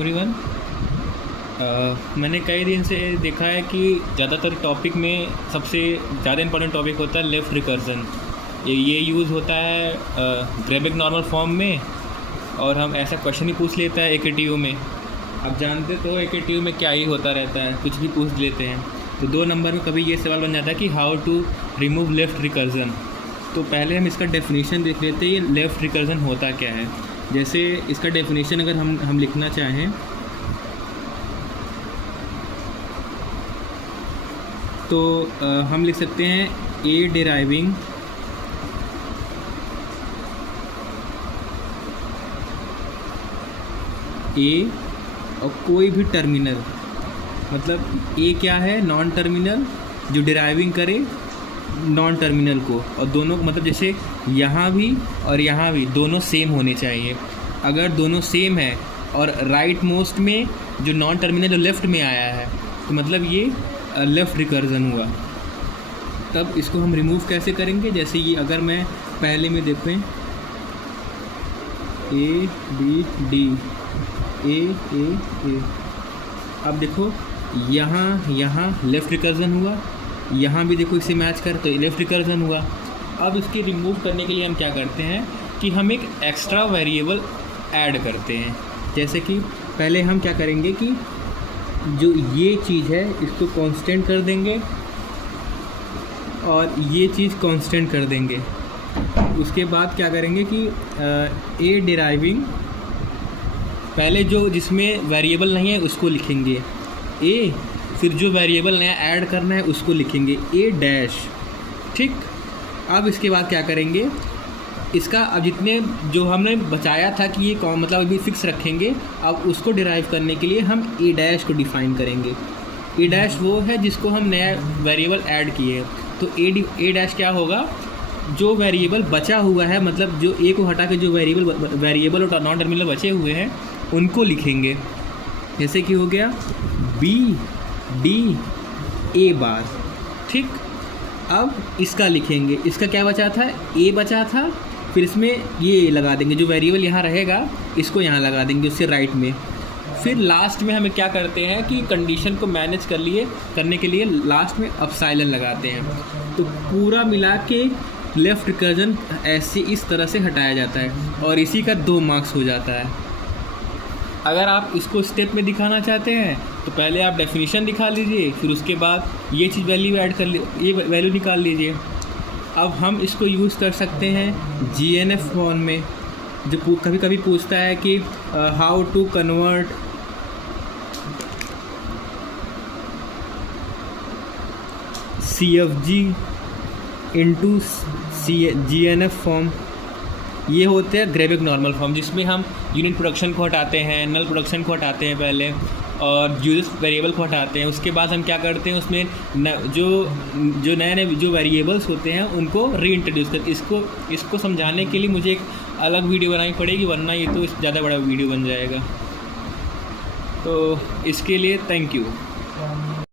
Everyone. मैंने कई दिन से देखा है कि ज़्यादातर टॉपिक में सबसे ज़्यादा इंपॉर्टेंट टॉपिक होता है लेफ़्ट रिकर्जन। ये यूज़ होता है ग्रेबिक नॉर्मल फॉर्म में, और हम ऐसा क्वेश्चन ही पूछ लेता है AKTU में। आप जानते तो AKTU में क्या ही होता रहता है, कुछ भी पूछ लेते हैं। तो 2 नंबर में कभी ये सवाल बन जाता है कि how to remove left recursion. तो पहले हम इसका डेफिनेशन देख लेते हैं, ये लेफ़्ट रिकर्जन होता क्या है। जैसे इसका डेफिनेशन अगर हम लिखना चाहें तो हम लिख सकते हैं ए डिराइविंग ए और कोई भी टर्मिनल, मतलब ए क्या है, नॉन टर्मिनल जो डिराइविंग करे नॉन टर्मिनल को, और दोनों मतलब जैसे यहाँ भी और यहाँ भी दोनों सेम होने चाहिए। अगर दोनों सेम है और राइट मोस्ट में जो नॉन टर्मिनल जो लेफ़्ट में आया है तो मतलब ये लेफ़्ट रिकर्जन हुआ। तब इसको हम रिमूव कैसे करेंगे, जैसे ये अगर मैं पहले में देखें A B D A, अब देखो यहाँ लेफ़्ट रिकर्जन हुआ, यहाँ भी देखो इसे मैच कर तो लेफ़्ट रिकर्जन हुआ। अब इसके रिमूव करने के लिए हम क्या करते हैं कि हम एक एक्स्ट्रा वेरिएबल ऐड करते हैं। जैसे कि पहले हम क्या करेंगे कि जो ये चीज़ है इसको कांस्टेंट कर देंगे और ये चीज़ कांस्टेंट कर देंगे। उसके बाद क्या करेंगे कि ए डिराइविंग, पहले जो जिसमें वेरिएबल नहीं है उसको लिखेंगे ए, फिर जो वेरिएबल नया ऐड करना है उसको लिखेंगे ए डैश। ठीक, अब इसके बाद क्या करेंगे, इसका अब जितने जो हमने बचाया था कि ये मतलब अभी फिक्स रखेंगे, अब उसको डिराइव करने के लिए हम ए डैश को डिफ़ाइन करेंगे। ए डैश वो है जिसको हम नया वेरिएबल ऐड किए, तो ए डैश क्या होगा, जो वेरिएबल बचा हुआ है, मतलब जो ए को हटा के जो वेरिएबल और नॉन टर्मिनल बचे हुए हैं उनको लिखेंगे। जैसे कि हो गया बी डी ए बार। ठीक, अब इसका लिखेंगे, इसका क्या बचा था, ए बचा था, फिर इसमें ये लगा देंगे, जो वेरिएबल यहाँ रहेगा इसको यहाँ लगा देंगे उससे राइट में। फिर लास्ट में हमें क्या करते हैं कि कंडीशन को मैनेज करने के लिए लास्ट में अपसाइलन लगाते हैं। तो पूरा मिला के लेफ़्ट रिकर्जन ऐसे इस तरह से हटाया जाता है और इसी का 2 मार्क्स हो जाता है। अगर आप इसको स्टेप में दिखाना चाहते हैं तो पहले आप डेफिनेशन दिखा लीजिए, फिर उसके बाद ये चीज़ वैल्यू ऐड कर ये वैल्यू निकाल लीजिए। अब हम इसको यूज़ कर सकते हैं GNF फॉर्म में, जो कभी कभी पूछता है कि how to convert CFG into GNF form. ये होते हैं ग्रेबिक नॉर्मल फॉर्म, जिसमें हम यूनिट प्रोडक्शन को हटाते हैं, नल प्रोडक्शन को हटाते हैं पहले, और यूजर्स वेरिएबल को हटाते हैं। उसके बाद हम क्या करते हैं, उसमें जो नए जो वेरिएबल्स होते हैं उनको रीइंट्रोड्यूस कर। इसको समझाने के लिए मुझे एक अलग वीडियो बनानी पड़ेगी, वरना ये तो ज़्यादा बड़ा वीडियो बन जाएगा। तो इसके लिए थैंक यू।